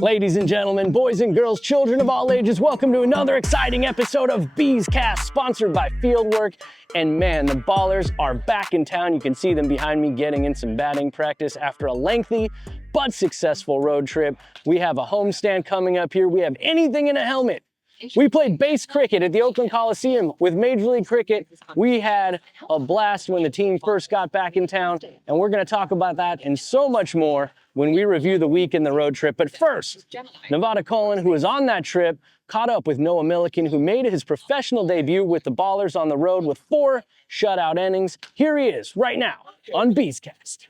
Ladies and gentlemen, boys and girls, children of all ages, welcome to another exciting episode of Bees Cast, sponsored by Fieldwork. And man, the Ballers are back in town. You can see them behind me getting in some batting practice after a lengthy but successful road trip. We have a homestand coming up here. We have anything in a helmet. We played base cricket at the Oakland Coliseum with Major League Cricket. We had a blast when the team first got back in town, and we're going to talk about that and so much more when we review the week in the road trip. But first, Nevada Cullen, who was on that trip, caught up with Noah Millikan, who made his professional debut with the Ballers on the road with 4 shutout innings. Here he is right now on Beescast.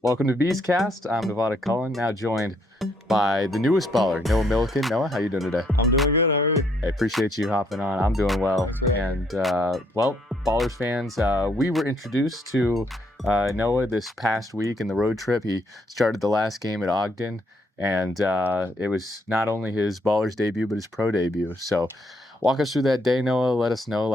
Welcome to Beescast. I'm Nevada Cullen, now joined by the newest baller, Noah Millikan. Noah, how you doing today? I'm doing good. How are you? I appreciate you hopping on. I'm doing well. Right. And, well, Ballers fans, we were introduced to Noah this past week in the road trip. He started the last game at Ogden, and it was not only his Ballers debut, but his pro debut. So walk us through that day, Noah. Let us know,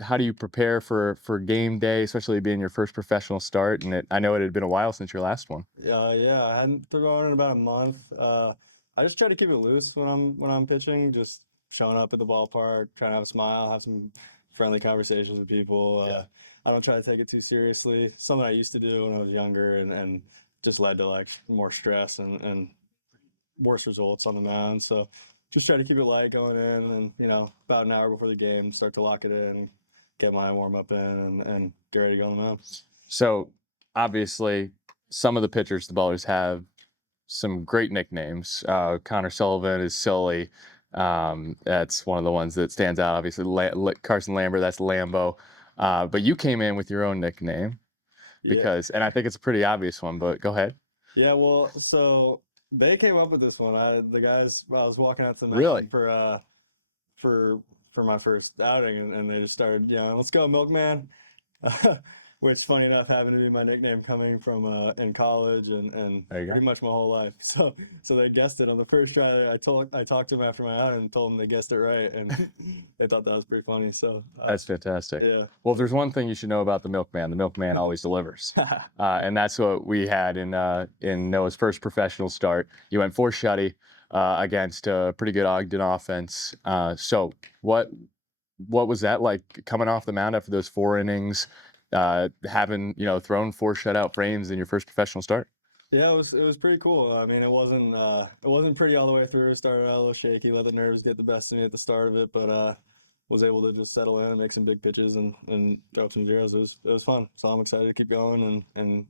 how do you prepare for game day, especially being your first professional start? And I know it had been a while since your last one. Yeah, I hadn't thrown in about a month. I just try to keep it loose when I'm pitching, just showing up at the ballpark, trying to have a smile, have some friendly conversations with people. I don't try to take it too seriously. Something I used to do when I was younger, and just led to like more stress and worse results on the mound. So just try to keep it light going in, and about an hour before the game, start to lock it in, get my warm up in, and get ready to go on the mound. So obviously, some of the pitchers the Ballers have some great nicknames. Connor Sullivan is Sully. That's one of the ones that stands out. Obviously, Carson Lambert, that's Lambo. But you came in with your own nickname because, and I think it's a pretty obvious one. But go ahead. Yeah, well, so they came up with this one. The guys, I was walking out to the Really? for my first outing, and they just started, let's go, Milkman. Which, funny enough, happened to be my nickname coming from in college and pretty much my whole life. So they guessed it on the first try. I talked to them after my outing and told them they guessed it right, and they thought that was pretty funny. So that's fantastic. Yeah. Well, if there's one thing you should know about the Milkman always delivers, and that's what we had in Noah's first professional start. You went 4 shutty against a pretty good Ogden offense. So what was that like coming off the mound after those 4 innings? Having thrown 4 shutout frames in your first professional start? Yeah, it was pretty cool. I mean, it wasn't pretty all the way through. It started out a little shaky, let the nerves get the best of me at the start of it, but was able to just settle in and make some big pitches and throw some zeros. It was fun. So I'm excited to keep going and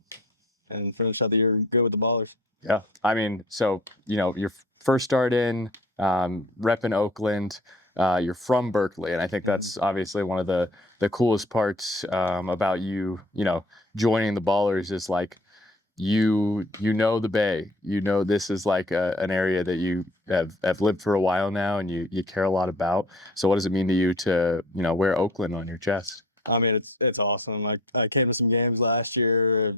finish out the year good with the Ballers. Yeah, I mean, so your first start in repping Oakland. You're from Berkeley, and I think that's obviously one of the coolest parts about you joining the Ballers is like you know the Bay. This is like an area that you have lived for a while now, and you care a lot about. So what does it mean to you to wear Oakland on your chest? I mean, it's awesome. I came to some games last year.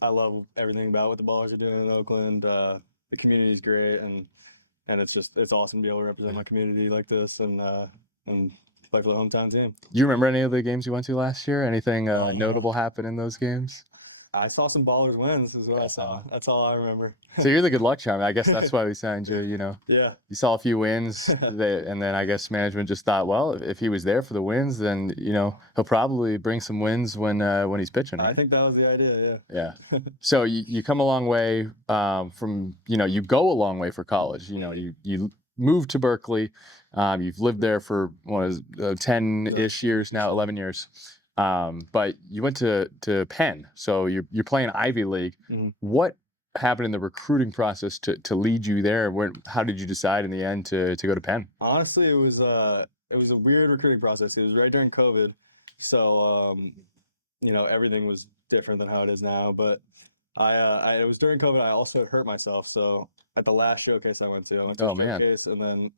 I love everything about what the Ballers are doing in Oakland. The community's great, and it's awesome to be able to represent my community like this and play for the hometown team. Do you remember any of the games you went to last year? Anything notable happen in those games? I saw some Ballers wins is what I saw. That's all I remember. So you're the good luck charm. I guess that's why we signed you, Yeah. You saw a few wins, and then I guess management just thought, well, if he was there for the wins, then, he'll probably bring some wins when he's pitching. Right? I think that was the idea, yeah. Yeah. So you come a long way from, you go a long way for college. You moved to Berkeley. You've lived there for 10-ish years now, 11 years. But you went to Penn, so you're playing Ivy League. Mm-hmm. What happened in the recruiting process to lead you there? How did you decide in the end to go to Penn? Honestly, it was a weird recruiting process. It was right during COVID, so everything was different than how it is now. But it was during COVID. I also hurt myself, so at the last showcase I went to a showcase, and then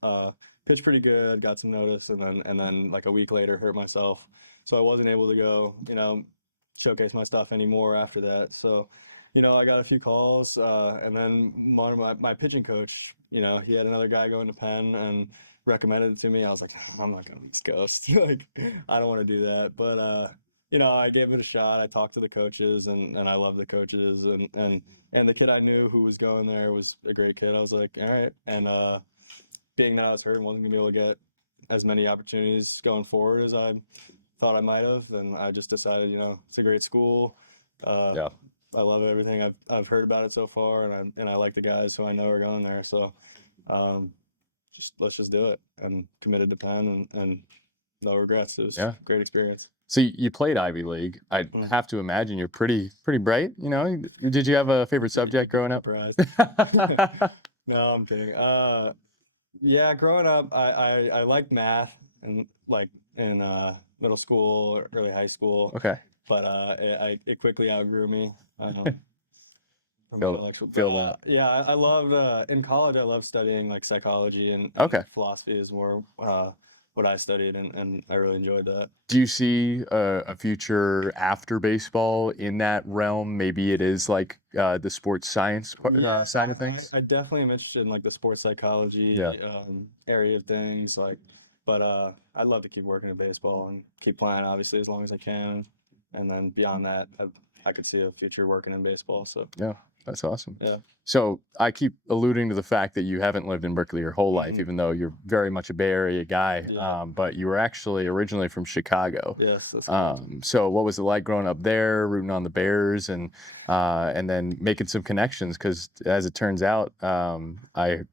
pitched pretty good, got some notice, and then like a week later hurt myself. So I wasn't able to go, showcase my stuff anymore after that. So, I got a few calls, and then one of my pitching coach, he had another guy going to Penn and recommended it to me. I was like, I'm not going to East Coast. Like, I don't want to do that. But, I gave it a shot. I talked to the coaches, and I love the coaches. And the kid I knew who was going there was a great kid. I was like, all right. And being that I was hurt and wasn't going to be able to get as many opportunities going forward as I thought I might have, and I just decided, it's a great school. Yeah. I love everything I've heard about it so far, and I like the guys who I know are going there. So, let's just do it. And committed to Penn, and no regrets. It was a great experience. So you played Ivy League. I have to imagine you're pretty bright. Did you have a favorite subject growing up? Surprised. No, I'm kidding. Yeah, growing up, I liked math and like in middle school or early high school. Okay. But it quickly outgrew me. From Feel intellectual. feel that. Yeah, I loved in college. I loved studying like psychology and Okay. philosophy is more what I studied, and I really enjoyed that. Do you see a future after baseball in that realm? Maybe it is like the sports science side of things. I definitely am interested in like the sports psychology Yeah. area of things. But I'd love to keep working in baseball and keep playing, obviously, as long as I can. And then beyond that, I could see a future working in baseball. So Yeah, that's awesome. yeah. So I keep alluding to the fact that you haven't lived in Berkeley your whole life, even though you're very much a Bay Area guy. Yeah. But you were actually originally from Chicago. Yes, that's correct. So what was it like growing up there, rooting on the Bears, and then making some connections? Because as it turns out, I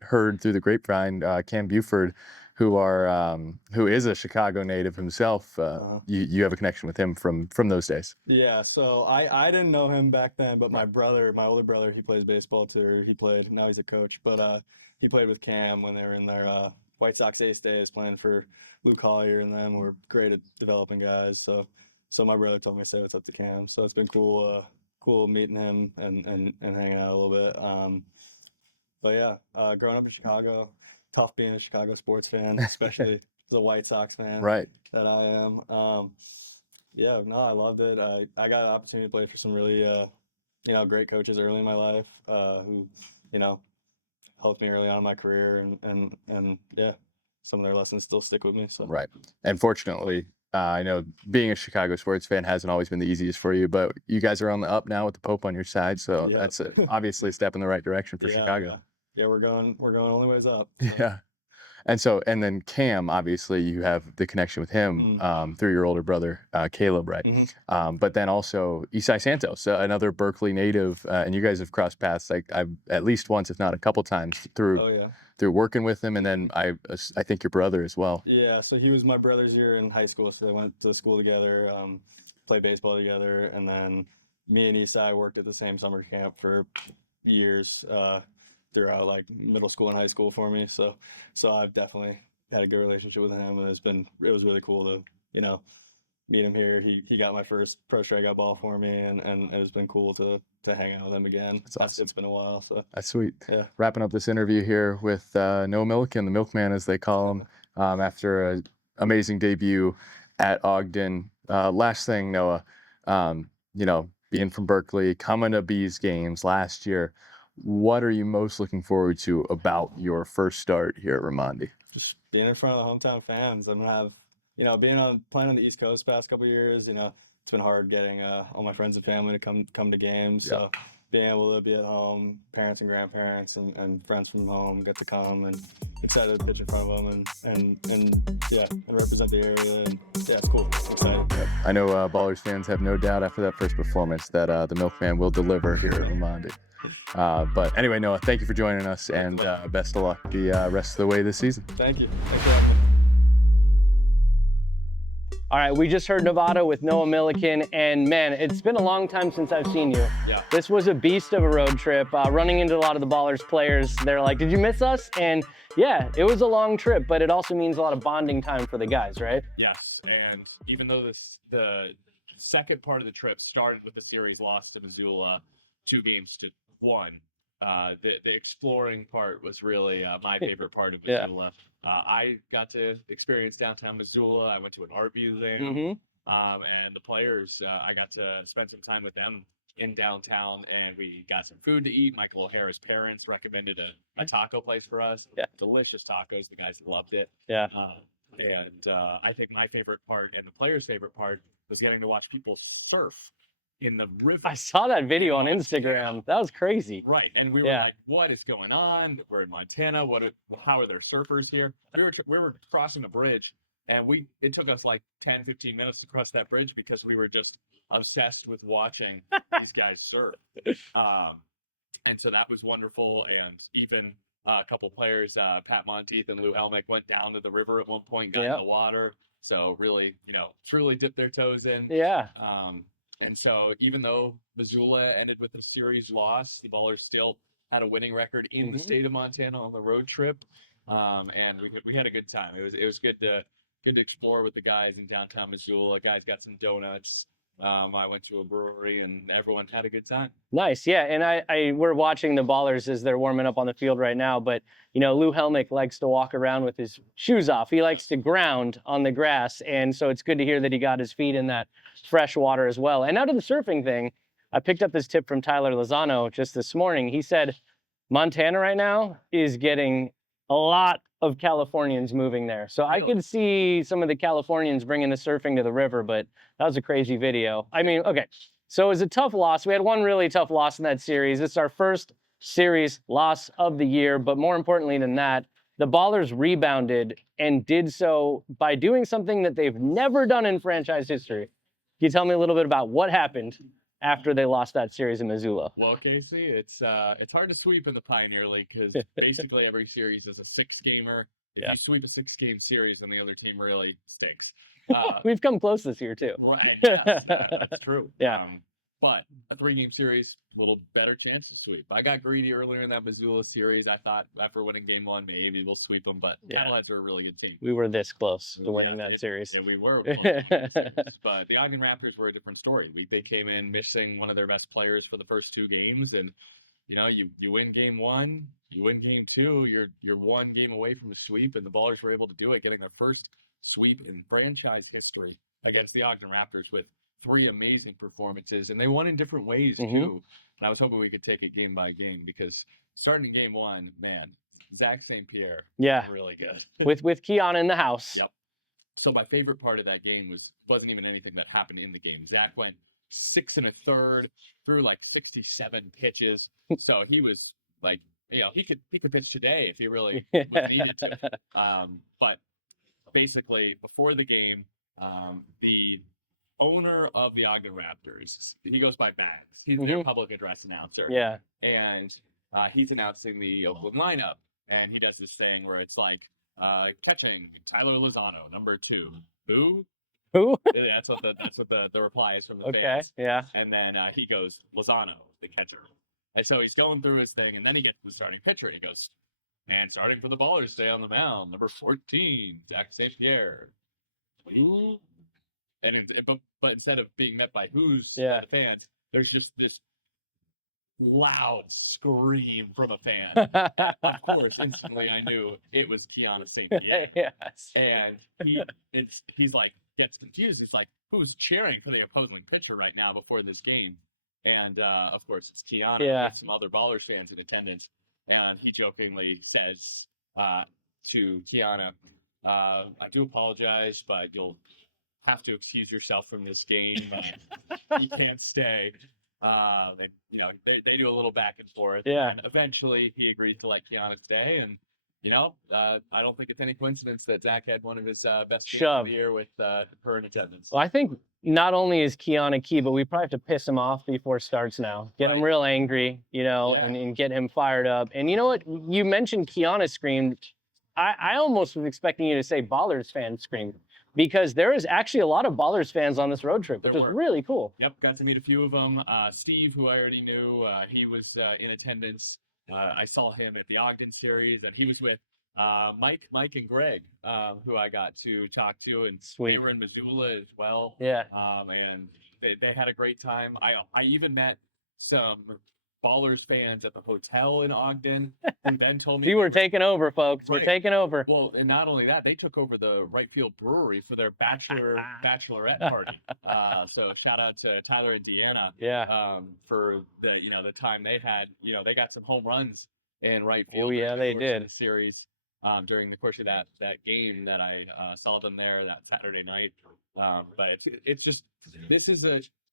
heard through the grapevine, Cam Buford, who is a Chicago native himself, you have a connection with him from those days. Yeah, so I didn't know him back then, but my older brother, he plays baseball too. Now he's a coach, but he played with Cam when they were in their White Sox ace days, playing for Lou Collier and them. We're great at developing guys. So my brother told me to say what's up to Cam. So it's been cool meeting him and hanging out a little bit. But yeah, growing up in Chicago, tough being a Chicago sports fan, especially as a White Sox fan. Right. That I am. Yeah, no, I loved it. I got an opportunity to play for some really, great coaches early in my life, who, helped me early on in my career, and yeah, some of their lessons still stick with me. So Right. And fortunately, I know being a Chicago sports fan hasn't always been the easiest for you, but you guys are on the up now with the Pope on your side, so Yep. that's obviously a step in the right direction for Yeah, Chicago. yeah, we're going only ways up. So. Yeah. And then Cam, obviously, you have the connection with him through your older brother, Caleb, right? Mm-hmm. But then also Isai Santos, another Berkeley native, and you guys have crossed paths I've at least once, if not a couple times, through working with him, and then I think your brother as well. Yeah, so he was my brother's year in high school, so they went to school together, played baseball together, and then me and Isai worked at the same summer camp for years. Throughout like middle school and high school for me. So I've definitely had a good relationship with him, and it was really cool to, meet him here. He got my first pro strikeout ball for me, and it's been cool to hang out with him again. That's awesome. It's been a while. So that's sweet. Yeah. Wrapping up this interview here with Noah Millikan, the milkman as they call him, after an amazing debut at Ogden. Last thing, Noah, being from Berkeley, coming to Bees games last year, what are you most looking forward to about your first start here at Raimondi? Just being in front of the hometown fans. I'm gonna have, playing on the East Coast past couple of years. It's been hard getting all my friends and family to come to games. Yeah. So being able to be at home, parents and grandparents and friends from home get to come, and excited to pitch in front of them and represent the area, and yeah, it's cool. I'm excited. Yep. I know Ballers fans have no doubt after that first performance that the milkman will deliver here at Raimondi. But anyway, Noah, thank you for joining us, and best of luck the rest of the way this season. Thank you. Thanks for having me. All right, we just heard Nevada with Noah Millikan, and man, it's been a long time since I've seen you. Yeah. This was a beast of a road trip. Running into a lot of the Ballers players, they're like, "Did you miss us?" And yeah, it was a long trip, but it also means a lot of bonding time for the guys, right? Yes, and even though the second part of the trip started with the series loss to Missoula, 2-1, the exploring part was really my favorite part of Missoula. I got to experience downtown Missoula. I went to an art museum, and the players, I got to spend some time with them in downtown, and we got some food to eat. Michael O'Hara's parents recommended a taco place for us. Yeah. Delicious tacos. The guys loved it. Yeah. I think my favorite part and the players' favorite part was getting to watch people surf in the river. I saw that video on Instagram. That was crazy. Right, and we were like, "What is going on? We're in Montana. How are there surfers here?" We were crossing a bridge, and it took us like 10, 15 minutes to cross that bridge because we were just obsessed with watching these guys surf. And so that was wonderful. And even a couple players, Pat Monteith and Lou Helmick, went down to the river at one point, got in the water. So really, truly dipped their toes in. Yeah. And so even though Missoula ended with a series loss, the Ballers still had a winning record in the state of Montana on the road trip. And we had a good time. It was good to explore with the guys in downtown Missoula. Guys got some donuts. I went to a brewery and everyone had a good time. Nice. Yeah. And we're watching the Ballers as they're warming up on the field right now. But, Lou Helmick likes to walk around with his shoes off. He likes to ground on the grass. And so it's good to hear that he got his feet in that fresh water as well. And now to the surfing thing, I picked up this tip from Tyler Lozano just this morning. He said Montana right now is getting a lot of Californians moving there. So I could see some of the Californians bringing the surfing to the river, but that was a crazy video. I mean, okay, so it was a tough loss. We had one really tough loss in that series. It's our first series loss of the year, but more importantly than that, the Ballers rebounded and did so by doing something that they've never done in franchise history. Can you tell me a little bit about what happened after they lost that series in Missoula? Well, Casey, it's hard to sweep in the Pioneer League because basically every series is a 6-gamer. If you sweep a 6-game series, then the other team really stinks. We've come close this year too. Right, that's true. Yeah. But a 3-game series, a little better chance to sweep. I got greedy earlier in that Missoula series. I thought after winning game 1, maybe we'll sweep them, but Paddleheads are a really good team. We were this close to winning that series. Yeah, we were. But the Ogden Raptors were a different story. They came in missing one of their best players for the first 2 games, and you win game 1, you win game 2, you're 1 game away from the sweep, and the Ballers were able to do it, getting their first sweep in franchise history against the Ogden Raptors with 3 amazing performances, and they won in different ways too. And I was hoping we could take it game by game because starting game 1, man, Zach St. Pierre, really good. with Keon in the house. Yep. So my favorite part of that game wasn't even anything that happened in the game. Zach went 6 1/3 through like 67 pitches. So he was like, he could pitch today if he really needed to. But basically before the game, the owner of the Ogden Raptors, he goes by Bags. He's their public address announcer. Yeah. And he's announcing the Oakland lineup. And he does this thing where it's like, catching Tyler Lozano, number 2. Who? That's what the reply is from the fans. Yeah. And then he goes, Lozano, the catcher. And so he's going through his thing, and then he gets to the starting pitcher, and he goes, man, starting for the Ballers, stay on the mound, number 14, Zach St. Pierre. Who? But instead of being met by who's the fans, there's just this loud scream from a fan. Of course, instantly I knew it was Kiana St. Pierre. Yes. And he's like gets confused. It's like, who's cheering for the opposing pitcher right now before this game? And of course it's Kiana with some other Ballers fans in attendance. And he jokingly says to Kiana, I do apologize, but you'll have to excuse yourself from this game. You can't stay. They do a little back and forth. Yeah. And eventually he agreed to let Kiana stay. And, I don't think it's any coincidence that Zach had one of his best games of the year with her in attendance. Well, I think not only is Kiana key, but we probably have to piss him off before starts now. Get him real angry, and get him fired up. And you know what? You mentioned Kiana screamed. I almost was expecting you to say Ballers fan screamed, because there is actually a lot of Ballers fans on this road trip, which was really cool. Yep, got to meet a few of them. Steve, who I already knew, he was in attendance. I saw him at the Ogden series, and he was with Mike, and Greg, who I got to talk to, and they were in Missoula as well. Yeah. And they had a great time. I even met some Ballers fans at the hotel in Ogden who then told me See, we're taking over, folks. We're Right. taking over. Well, and not only that, they took over the Right Field Brewery for their bachelorette party. So shout out to Tyler and Deanna. Yeah. For the time they had. They got some home runs in right field. Oh, yeah, during the they course of did. the series. During the course of that game that I saw them there that Saturday night. But it's just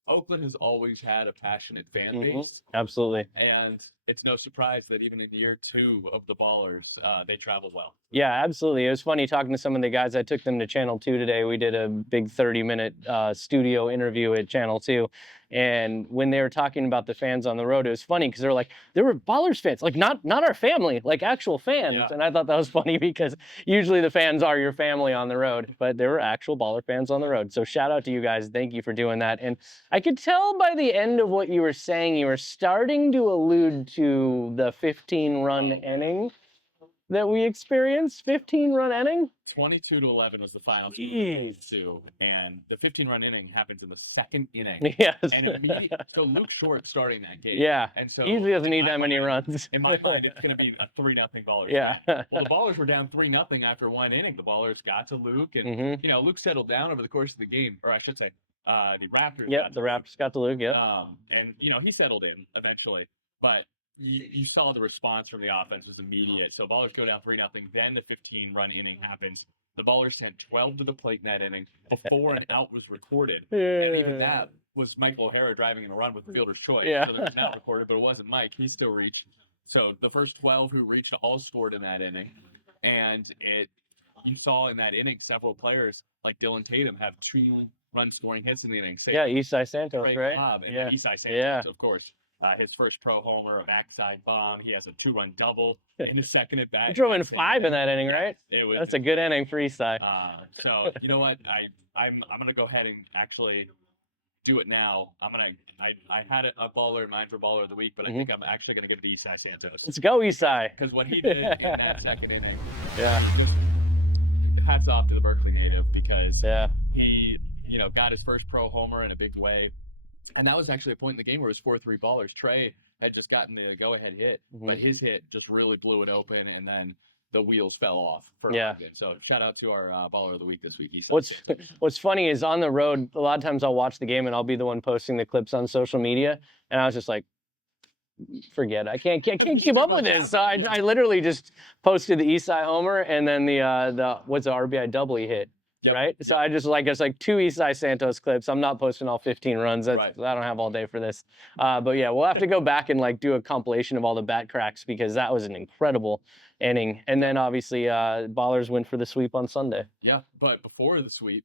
Oakland has always had a passionate fan base. Absolutely. And it's no surprise that even in year 2 of the Ballers, they travel well. Yeah, absolutely. It was funny talking to some of the guys. I took them to Channel 2 today. We did a big 30-minute studio interview at Channel 2. And when they were talking about the fans on the road, it was funny because they were Ballers fans, like not our family, like actual fans. Yeah. And I thought that was funny because usually the fans are your family on the road, but there were actual Baller fans on the road. So shout out to you guys. Thank you for doing that. And I could tell by the end of what you were saying, you were starting to allude to the 15-run inning that we experienced. 15-run inning? 22-11 was the final. Jeez. And the 15-run inning happens in the second inning. Yes. And immediately, so Luke Short starting that game. Yeah. And so Usually doesn't need in my that many mind- runs. In my mind, it's going to be a 3-0 Ballers. Yeah. Well, the Ballers were down 3-0 after one inning. The Ballers got to Luke, and Mhm. Luke settled down over the course of the game, or I should say, the Raptors. Yep, the Raptors got to Luke, yep. And he settled in eventually, but you saw the response from the offense was immediate. So Ballers go down 3-0. Then the 15-run inning happens. The Ballers sent 12 to the plate in that inning before an out was recorded. And even that was Michael O'Hara driving in a run with the fielder's choice. Yeah. So there was an out recorded, but it wasn't Mike. He still reached. So the first 12 who reached all scored in that inning. And you saw in that inning several players like Dylan Tatum have 2 run-scoring hits in the inning. Yeah, Isai Santos, Trey right? Cobb and Yeah. Isai Santos, Yeah. of course. His first pro homer, a backside bomb. He has a 2-run double in his second at bat. He drove in 5 in that inning, right? It was. That's a good inning for Isai. So you know what? I'm gonna go ahead and actually do it now. I had a baller in mind for baller of the week, but I think I'm actually gonna give it to Isai Santos. Let's go, Isai. Because what he did in that second inning, Yeah. just hats off to the Berkeley native because Yeah. he got his first pro homer in a big way. And that was actually a point in the game where it was 4-3 Ballers. Trey had just gotten the go-ahead hit, but his hit just really blew it open, and then the wheels fell off for Ogden. So shout out to our baller of the week this week. What's funny is on the road, a lot of times I'll watch the game and I'll be the one posting the clips on social media, and I was just like, forget it. I can't keep up with this. So I literally just posted the Isai homer and then the what's the RBI double he hit. Yep. Right? So I just it's like 2 Isai Santos clips. I'm not posting all 15 runs. Right. I don't have all day for this. But yeah, we'll have to go back and do a compilation of all the bat cracks because that was an incredible inning. And then obviously Ballers win for the sweep on Sunday. Yeah, but before the sweep,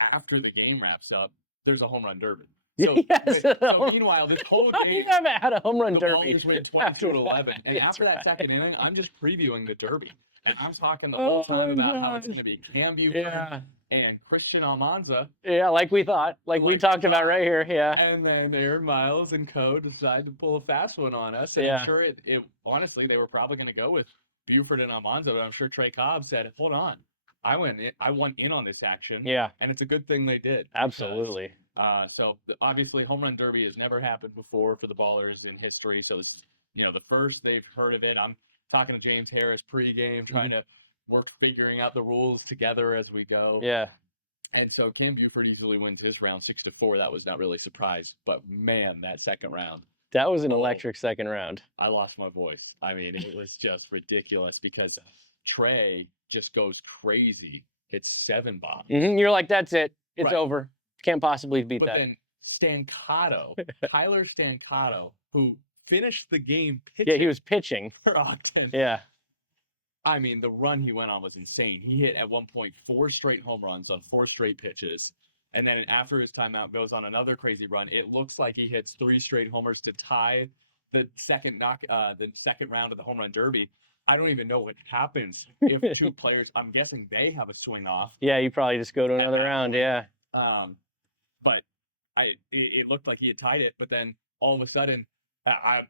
after the game wraps up, there's a home run derby. So, yes. So meanwhile, this whole game, you haven't had a home run the derby. Ballers win 22-11, and after that second inning, I'm just previewing the derby. And I'm talking the whole time about how it's going to be Cam Buford and Christian Almanza. Yeah, like we thought. Like we talked about right here, yeah. And then Aaron Miles and Co. decided to pull a fast one on us. And I'm sure it honestly, they were probably going to go with Buford and Almanza, but I'm sure Trey Cobb said, hold on. I want in on this action. Yeah. And it's a good thing they did. Absolutely. So obviously, home run derby has never happened before for the Ballers in history. So it's, the first they've heard of it. I'm talking to James Harris pregame, trying to figuring out the rules together as we go. Yeah. And so Cam Buford easily wins this round 6-4. That was not really a surprise, but man, that second round. That was an electric second round. I lost my voice. I mean, it was just ridiculous because Trey just goes crazy. Hits 7 bombs. You're like, that's it. It's over. Can't possibly beat that. But then Stancato, Tyler Stancato, who finished the game pitching. Yeah, he was pitching. For Ogden. Yeah. I mean, the run he went on was insane. He hit at one point 4 straight home runs on 4 straight pitches. And then after his timeout goes on another crazy run. It looks like he hits 3 straight homers to tie the second round of the home run derby. I don't even know what happens if 2 players, I'm guessing they have a swing off. Yeah, you probably just go to another round, yeah. But it looked like he had tied it, but then all of a sudden,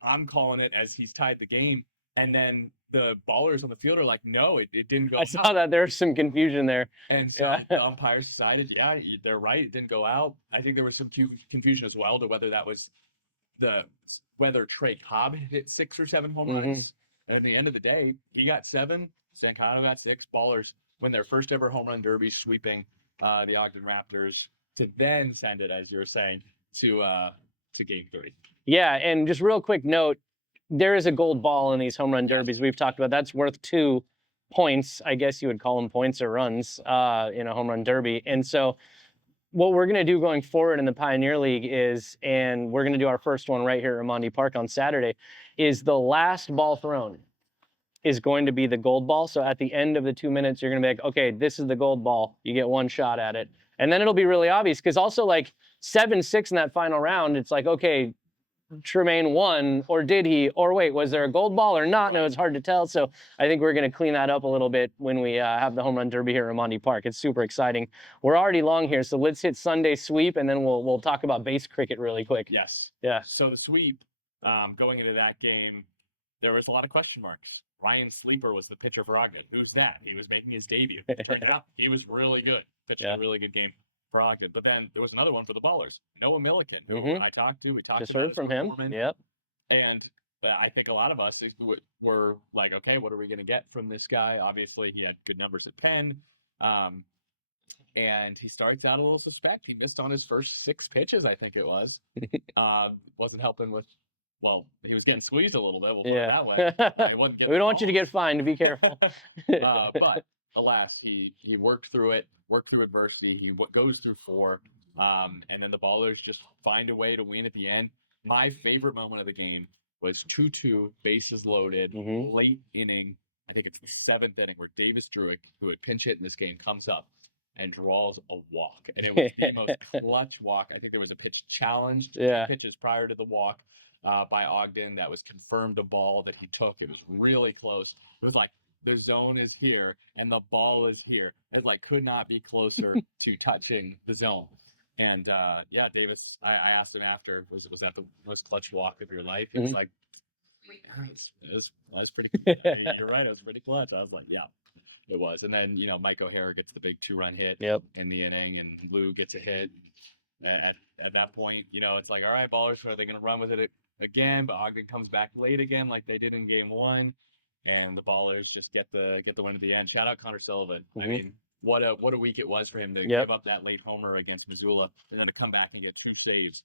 I'm calling it as he's tied the game, and then the Ballers on the field are like, no, it didn't go out. I saw that. There was some confusion there. And so the umpires decided, yeah, they're right, it didn't go out. I think there was some confusion as well to whether that was the whether Trey Cobb hit 6 or 7 home runs. And at the end of the day, he got 7, Stancato got 6. Ballers win their first ever home run derby, sweeping the Ogden Raptors to then send it, as you were saying, to Game 3. Yeah, and just real quick note, there is a gold ball in these home run derbies we've talked about. That's worth 2 points. I guess you would call them points or runs in a home run derby. And so what we're going to do going forward in the Pioneer League is, and we're going to do our first one right here at Raimondi Park on Saturday, is the last ball thrown is going to be the gold ball. So at the end of the 2 minutes, you're going to be like, okay, this is the gold ball. You get 1 shot at it. And then it'll be really obvious because also like 7-6 in that final round, it's like, okay, Tremaine won, or did he? Or wait, was there a gold ball or not? No, it's hard to tell. So I think we're going to clean that up a little bit when we have the home run derby here at Raimondi Park. It's super exciting. We're already long here, so let's hit Sunday sweep, and then we'll talk about base cricket really quick. Yes. Yeah. So the sweep, going into that game, there was a lot of question marks. Ryan Sleeper was the pitcher for Ogden. Who's that? He was making his debut. Turned out he was really good. Pitched a really good game for Ogden. But then there was another one for the Ballers, Noah Millikan, who we talked Just about heard from him. Yep. And I think a lot of us were like, okay, what are we going to get from this guy? Obviously, he had good numbers at Penn. And he starts out a little suspect. He missed on his first 6 pitches, I think it was. Wasn't helping with, well, he was getting squeezed a little bit. We'll put it that way. He wasn't getting We don't want you to get fined. Be careful. But alas, he worked through it, worked through adversity. He goes through 4, and then the Ballers just find a way to win at the end. My favorite moment of the game was 2-2, bases loaded, late inning. I think it's the 7th inning where Davis Druick, who had pinch hit in this game, comes up and draws a walk. And it was the most clutch walk. I think there was a pitch challenged pitches prior to the walk by Ogden that was confirmed a ball that he took. It was really close. It was like the zone is here and the ball is here. It like could not be closer to touching the zone. And Davis, I asked him after, was that the most clutch walk of your life? He was like, it was pretty cool. I mean, you're right, it was pretty clutch. I was like, yeah, it was. And then, Mike O'Hara gets the big 2-run hit in the inning, and Lou gets a hit. At that point, it's like, all right, Ballers, are they going to run with it again? But Ogden comes back late again like they did in game 1, and the Ballers just get the win at the end. Shout out Connor Sullivan. I mean, what a week it was for him to give up that late homer against Missoula, and then to come back and get 2 saves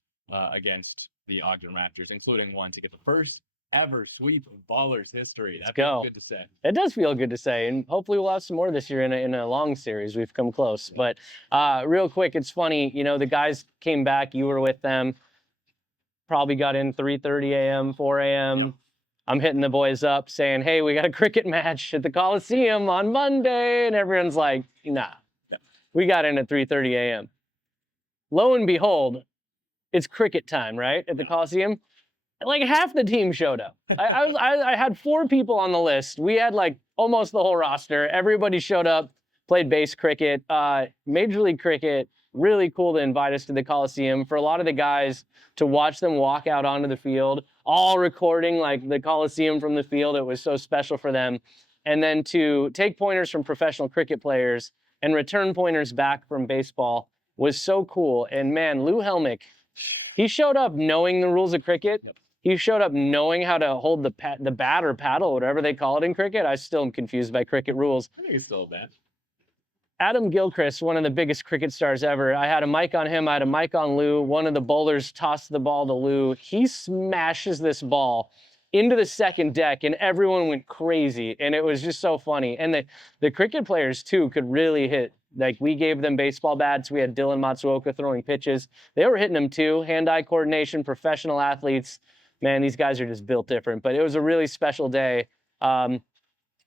against the Ogden Raptors, including one to get the first ever sweep of Ballers history. That feels good to say. It does feel good to say, and hopefully we'll have some more this year in a long series. We've come close. But real quick, it's funny, the guys came back, you were with them, probably got in 3:30 a.m., 4 a.m. Yep. I'm hitting the boys up saying, hey, we got a cricket match at the Coliseum on Monday, and everyone's like, nah. We got in at 3:30 a.m. Lo and behold, it's cricket time, right, at the Coliseum. Like half the team showed up. I had 4 people on the list. We had like almost the whole roster. Everybody showed up, played base cricket, Major League Cricket. Really cool to invite us to the Coliseum. For a lot of the guys to watch them walk out onto the field, all recording like the Coliseum from the field. It was so special for them. And then to take pointers from professional cricket players and return pointers back from baseball was so cool. And man, Lou Helmick, he showed up knowing the rules of cricket. Yep. He showed up knowing how to hold the bat or paddle, whatever they call it in cricket. I still am confused by cricket rules. I think it's still a bat. Adam Gilchrist, one of the biggest cricket stars ever. I had a mic on him. I had a mic on Lou. One of the bowlers tossed the ball to Lou. He smashes this ball into the second deck, and everyone went crazy. And it was just so funny. And the cricket players, too, could really hit. Like, we gave them baseball bats. We had Dylan Matsuoka throwing pitches. They were hitting them, too. Hand-eye coordination, professional athletes. Man, these guys are just built different. But it was a really special day. That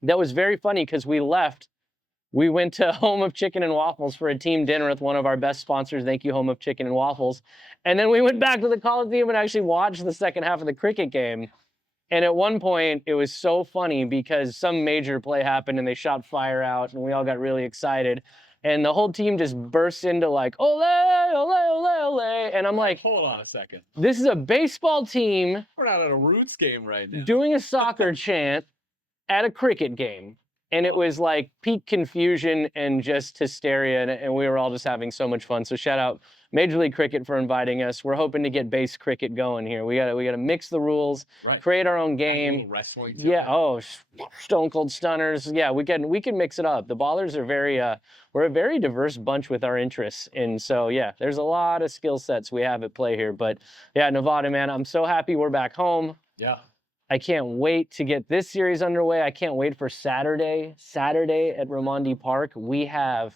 was very funny because we left. We went to Home of Chicken and Waffles for a team dinner with one of our best sponsors. Thank you, Home of Chicken and Waffles. And then we went back to the Coliseum and actually watched the second half of the cricket game. And at one point, it was so funny because some major play happened and they shot fire out and we all got really excited. And the whole team just bursts into like, ole, ole, ole, ole. And I'm like, hold on a second. This is a baseball team. We're not at a Roots game right now. Doing a soccer chant at a cricket game. And it was like peak confusion and just hysteria, and we were all just having so much fun. So shout out Major League Cricket for inviting us. We're hoping to get base cricket going here. We gotta mix the rules, Right. create our own Add a game. little wrestling. to Yeah. it. Oh, stone cold stunners. Yeah, we can mix it up. The Ballers are we're a very diverse bunch with our interests, and so yeah, there's a lot of skill sets we have at play here. But yeah, Nevada, man, I'm so happy we're back home. Yeah. I can't wait to get this series underway. I can't wait for Saturday. Saturday at Raimondi Park, we have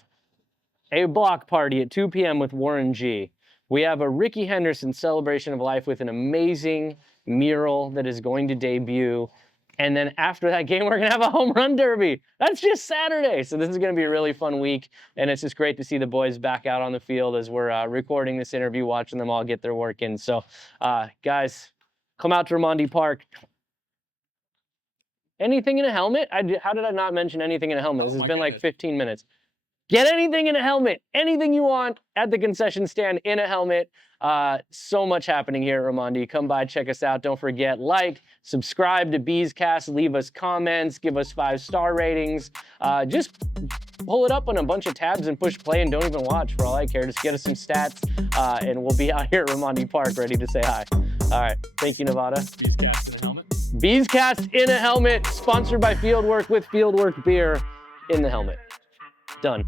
a block party at 2 p.m. with Warren G. We have a Ricky Henderson celebration of life with an amazing mural that is going to debut. And then after that game, we're going to have a home run derby. That's just Saturday. So this is going to be a really fun week. And it's just great to see the boys back out on the field as we're recording this interview, watching them all get their work in. So guys, come out to Raimondi Park. Anything in a helmet? How did I not mention anything in a helmet? Oh, This has my been like goodness. 15 minutes. Get anything in a helmet. Anything you want at the concession stand in a helmet. So much happening here at Raimondi. Come by, check us out. Don't forget, like, subscribe to Beescast, leave us comments, give us 5-star ratings. Just pull it up on a bunch of tabs and push play and don't even watch for all I care. Just get us some stats and we'll be out here at Raimondi Park ready to say hi. All right. Thank you, Nevada. These cats in a helmet. Beescast in a helmet, sponsored by Fieldwork with Fieldwork beer in the helmet. Done.